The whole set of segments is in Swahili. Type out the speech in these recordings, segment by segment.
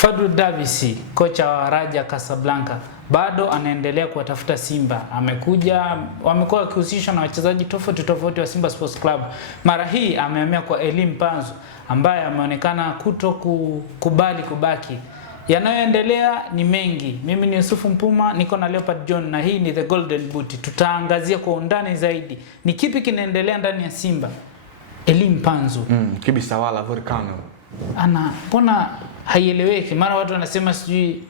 Fadlu Davids, kocha wa Raja Casablanca, bado anaendelea kuwatafuta Simba. Wamekuwa wakihusishwa na wachezaji tofauti wa Simba Sports Club. Mara hii amehamia kwa Elie Mpanzu ambaye ameonekana kutokubali kubaki. Yanayoendelea ni mengi. Mimi ni Yusufu Mpuma, niko na Leopard John na hii ni The Golden Boot. Tutaangazia kwa undani zaidi ni kipi kinaendelea ndani ya Simba. Elie Mpanzu, Kibisawala Volcano. Mbona haieleweki? Mara watu wanasema sijui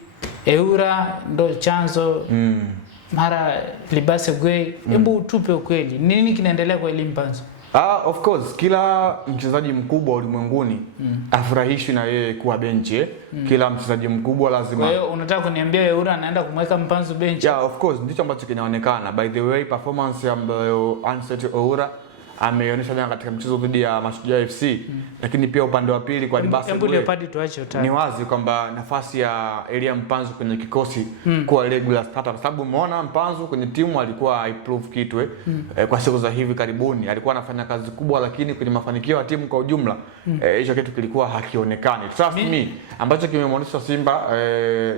Eura ndo chanzo, mara Libase Gwe. Hebu utupe ukweli. Nini kinaendelea kwa Elie Mpanzu? Of course, kila mchezaji mkubwa ulimwenguni afurahishwi na yeye kuwa benchi. Kila mchezaji mkubwa lazima. Kwa hiyo unataka kuniambia Eura anaenda kumweka Mpanzu benchi? Yeah, of course, ndicho ambacho kinaonekana. By the way, performance ambayo Anseti Oura ameonyesha jana katika mchezo dhidi ya Mashujaa FC, lakini pia upande wa pili kwa Libase Gwe, ni wazi kwamba nafasi ya Elie Mpanzu kwenye kikosi kuwa regular starter, kwa sababu umeona Mpanzu kwenye timu alikuwa improve kitu kwa siku za hivi karibuni alikuwa anafanya kazi kubwa, lakini kwenye mafanikio ya timu kwa ujumla hicho kitu kilikuwa hakionekani. Trust me, ambacho kimemwonyesha Simba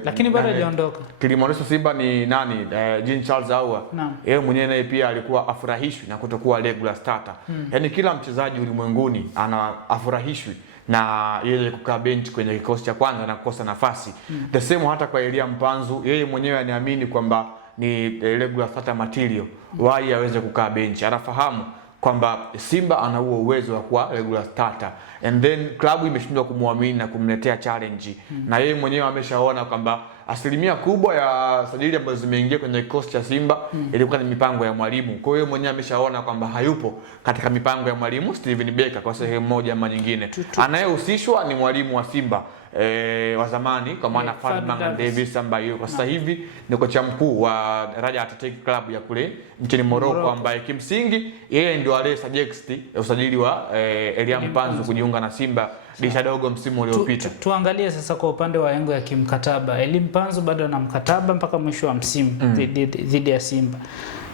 lakini bado hajaondoka. Kilimwonyesha Simba ni nani? Jean Charles Ahoua. Yeye mwenyewe naye pia alikuwa afurahishwi na kutokuwa regular starter. Yaani kila mchezaji ulimwenguni afurahishwi na yeye kukaa bench kwenye kikosi cha kwanza na kukosa nafasi. The same hata kwa Elie Mpanzu, yeye mwenyewe anaamini kwamba ni regular starter material. Why aweze kukaa bench? Anafahamu kwamba Simba ana huo uwezo wa kuwa regular starter, and then klabu imeshindwa kumwamini na kumletea challenge. Na yeye mwenyewe ameshaona kwamba asilimia kubwa ya sajili ambazo zimeingia kwenye kikosi cha Simba ilikuwa ni mipango ya mwalimu. Kwa hiyo mwenyewe ameshaona kwamba hayupo katika mipango ya mwalimu Steven Becker kwa sehemu moja ama nyingine. Anayehusishwa ni mwalimu wa Simba wa zamani, kwa maana Fadlu Davids ambaye kwa sasa hivi ni kocha mkuu wa Raja Athletic Club ya kule nchini Morocco, ambaye kimsingi yeye ndio suggest usajili wa Elie Mpanzu kujiunga na Simba dirisha dogo msimu uliopita. Tuangalie sasa kwa upande wa yengo ya kimkataba. Elie Mpanzu bado ana mkataba mpaka mwisho wa msimu dhidi ya Simba.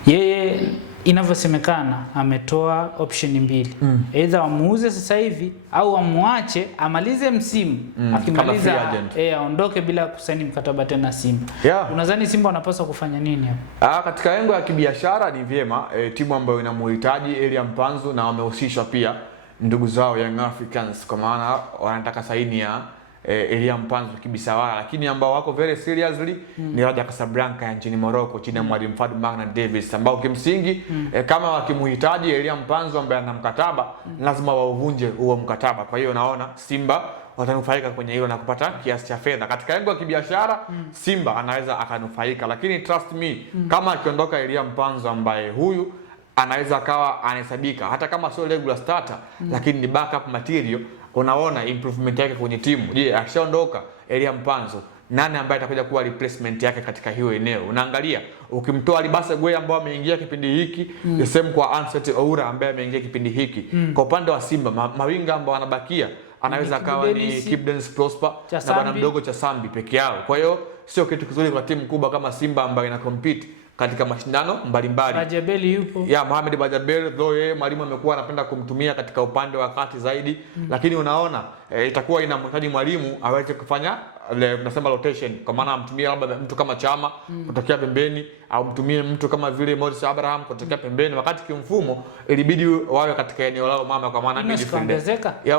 Yeye inavyosemekana ametoa option mbili. Either wamuuze sasa hivi au amwache amalize msimu. Akimaliza aondoke bila kusaini mkataba tena Simba. Unadhani Simba wanapaswa kufanya nini hapo? Katika yengo ya kibiashara ni vyema timu ambayo inamhitaji Elie Mpanzu na wamehusishwa pia ndugu zao Young Africans, kwa maana wanataka saini ya Elie Mpanzu kibisawala, lakini ambao wako very seriously ni Raja Casablanca ya nchini Morocco chini ya mwalimu Fadlu Davids, ambao kimsingi kama wakimhitaji Elie Mpanzu ambaye ana mkataba lazima wauvunje huo mkataba. Kwa hiyo naona Simba watanufaika kwenye hilo na kupata kiasi cha fedha. Katika yengo ya kibiashara Simba anaweza akanufaika, lakini trust me, kama akiondoka Elie Mpanzu ambaye huyu anaweza akawa anahesabika hata kama sio regular starter lakini ni backup material, unaona improvement yake kwenye timu. Je, akishaondoka Elie Mpanzu, nani ambaye atakuja kuwa replacement yake katika hiyo eneo? Unaangalia ukimtoa Libase Gwe ambao ameingia kipindi hiki, the same kwa Anseti Oura ambaye ameingia kipindi hiki. Kwa upande wa Simba mawinga ambao wanabakia anaweza akawa ni Kibu Denis Prosper na bwana mdogo cha Sambi peke yao. Kwa hiyo sio kitu kizuri kwa timu kubwa kama Simba ambayo ina compete katika mashindano mbalimbali. Bajabeli yupo. Mohamed Bajabeli though yeye mwalimu amekuwa anapenda kumtumia katika upande wa kati zaidi, lakini unaona itakuwa inamhitaji mwalimu aweze kufanya tunasema rotation, kwa maana amtumie labda mtu kama Chama kutokea pembeni au mtumie mtu kama vile Morris Abraham kutokea pembeni, wakati kimfumo ilibidi wawe katika eneo lao mama, kwa maana midfielder.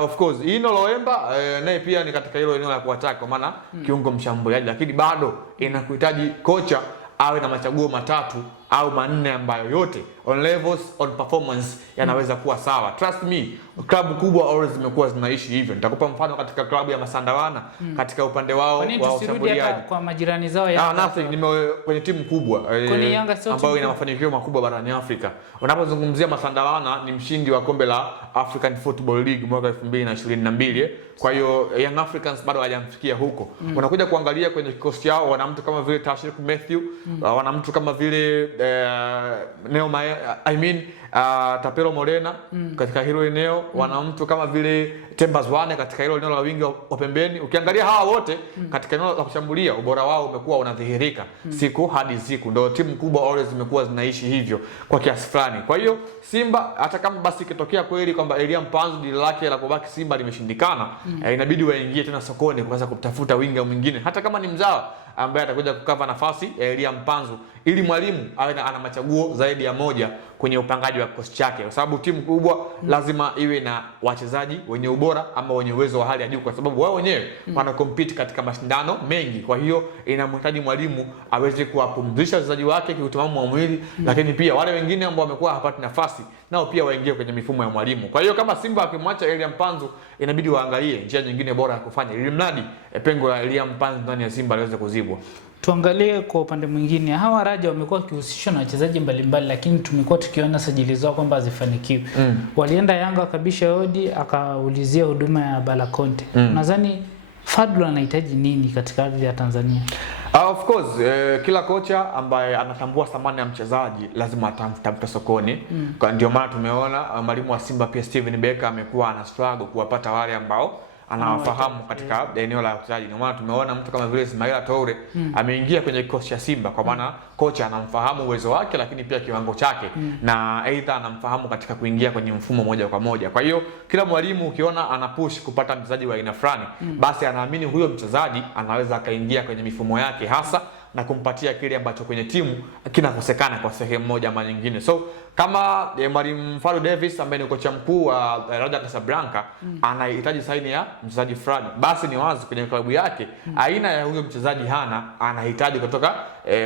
Of course Ino Loemba naye pia ni katika hilo eneo la kuattack, kwa maana kiungo mshambuliaji, lakini bado inakuhitaji kocha awe na machaguo matatu au manne ambayo yote on levels on performance yanaweza kuwa sawa. Trust me, klabu kubwa always zimekuwa zinaishi hivyo. Nitakupa mfano katika klabu ya Masandawana katika upande wao wa ushambuliaji kwa majirani zao ya kwenye timu kubwa ambayo ina mafanikio makubwa barani Afrika. Unapozungumzia Masandawana ni mshindi wa kombe la African Football League mwaka 2022. Kwa hiyo Young Africans bado hajamfikia huko. Unakuja kuangalia kwenye kikosi chao wana mtu kama vile Tashrik Matthew, wana mtu kama vile Tapelo Morena katika hilo eneo, wana mtu kama vile Tembaz Wane katika hilo eneo la wingi wa pembeni. Ukiangalia hawa wote katika eneo la kushambulia, ubora wao umekuwa unadhihirika siku hadi siku. Ndio timu kubwa always zimekuwa zinaishi hivyo kwa kiasi fulani. Kwa hiyo Simba, hata kama basi ikitokea kweli kwamba Elia Mpanzu dili lake la kubaki Simba limeshindikana, inabidi waingie tena sokoni kuanza kutafuta winga mwingine, hata kama ni mzawa ambaye atakuja kukava nafasi ya Elia Mpanzu, ili mwalimu awe ana machaguo zaidi ya moja kwenye upangaji wa kikosi chake, kwa sababu timu kubwa lazima iwe na wachezaji wenye ubora ama wenye uwezo wa hali ya juu, kwa sababu wao wenyewe wana compete katika mashindano mengi. Kwa hiyo inamhitaji mwalimu aweze kuwapumzisha wachezaji wake kiutimamu wa mwili, lakini pia wale wengine ambao wamekuwa hapati nafasi nao pia waingie kwenye mifumo ya mwalimu. Kwa hiyo kama Simba akimwacha Elia Mpanzu, inabidi waangalie njia nyingine bora ya kufanya ili mradi pengo la Elia Mpanzu ndani ya Simba liweze kuzibwa. Tuangalie kwa upande mwingine, hawa Raja wamekuwa wakihusishwa na wachezaji mbalimbali, lakini tumekuwa tukiona sajili zao kwamba hazifanikiwi. Walienda Yanga akabisha hodi, akaulizia huduma ya Balakonte. Nadhani Fadlu anahitaji nini katika ardhi ya Tanzania? Of course, kila kocha ambaye anatambua thamani ya mchezaji lazima atamtafuta sokoni. Ndio maana tumeona mwalimu wa Simba pia Steven Becker amekuwa ana struggle kuwapata wale ambao anawafahamu katika eneo la uchezaji. Ndio maana tumeona mtu kama vile Ismaila Toure ameingia kwenye kikosi cha Simba, kwa maana kocha anamfahamu uwezo wake, lakini pia kiwango chake, na aidha anamfahamu katika kuingia kwenye mfumo moja kwa moja. Kwa hiyo kila mwalimu ukiona anapush kupata mchezaji wa aina fulani, basi anaamini huyo mchezaji anaweza akaingia kwenye mifumo yake hasa na kumpatia kile ambacho kwenye timu kinakosekana kwa sehemu moja ama nyingine. So kama mwalimu Fadlu Davis ambaye ni kocha mkuu wa Raja Casablanca anahitaji saini ya mchezaji fulani, basi ni wazi kwenye klabu yake aina ya huyo mchezaji hana, anahitaji kutoka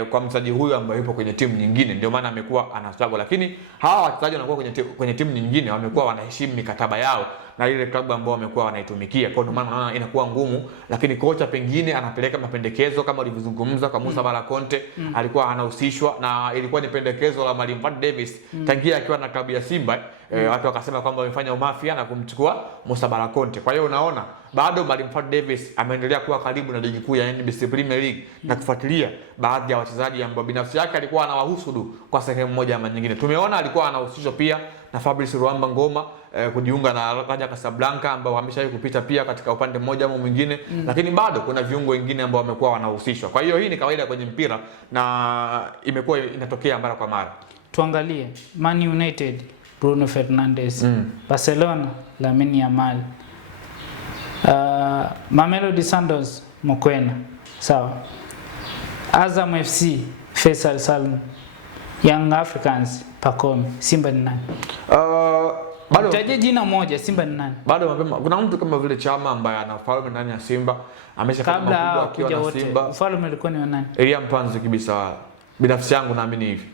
kwa mchezaji huyo ambaye yupo kwenye timu nyingine. Ndio maana amekuwa ana struggle, lakini hawa wachezaji wanakuwa kwenye timu nyingine wamekuwa wanaheshimu mikataba yao na ile klabu ambao wamekuwa wanaitumikia. Kwa ndio maana unaona inakuwa ngumu, lakini kocha pengine anapeleka mapendekezo kama ulivyozungumza kwa Musa Balakonte, alikuwa anahusishwa na ilikuwa ni pendekezo la mwalimu Fadlu Davis tangia akiwa na klabu ya Simba. Watu wakasema kwamba wamefanya umafia na kumchukua Musa Balakonte. Kwa hiyo unaona bado mwalimu Fadlu Davis ameendelea kuwa karibu na ligi kuu ya NBC Premier League na kufuatilia baadhi ya wachezaji ambao binafsi yake alikuwa anawahusudu kwa sehemu moja ama nyingine. Tumeona alikuwa anahusishwa pia na Fabrice Ruamba Ngoma kujiunga na Raja Casablanca ambao wameshawahi kupita pia katika upande mmoja au mwingine, lakini bado kuna viungo wengine ambao wamekuwa wanahusishwa. Kwa hiyo hii ni kawaida kwenye mpira na imekuwa inatokea mara kwa mara. Tuangalie Man United, Bruno Fernandes, Barcelona, Lamine Yamal, Mamelodi Sundowns, Mokoena. Sawa. Azam FC, Faisal Salum, Young Africans, Pacome. Simba ni nani? Bado taje jina moja, Simba ni nani? Bado mapema. Kuna mtu kama vile Chama ambaye ana ufalme ndani ya Simba, ameshafanya makubwa akiwa na Simba. Ufalme ulikuwa ni wa nani? Elia Mpanzu kibisa. Binafsi yangu naamini hivi.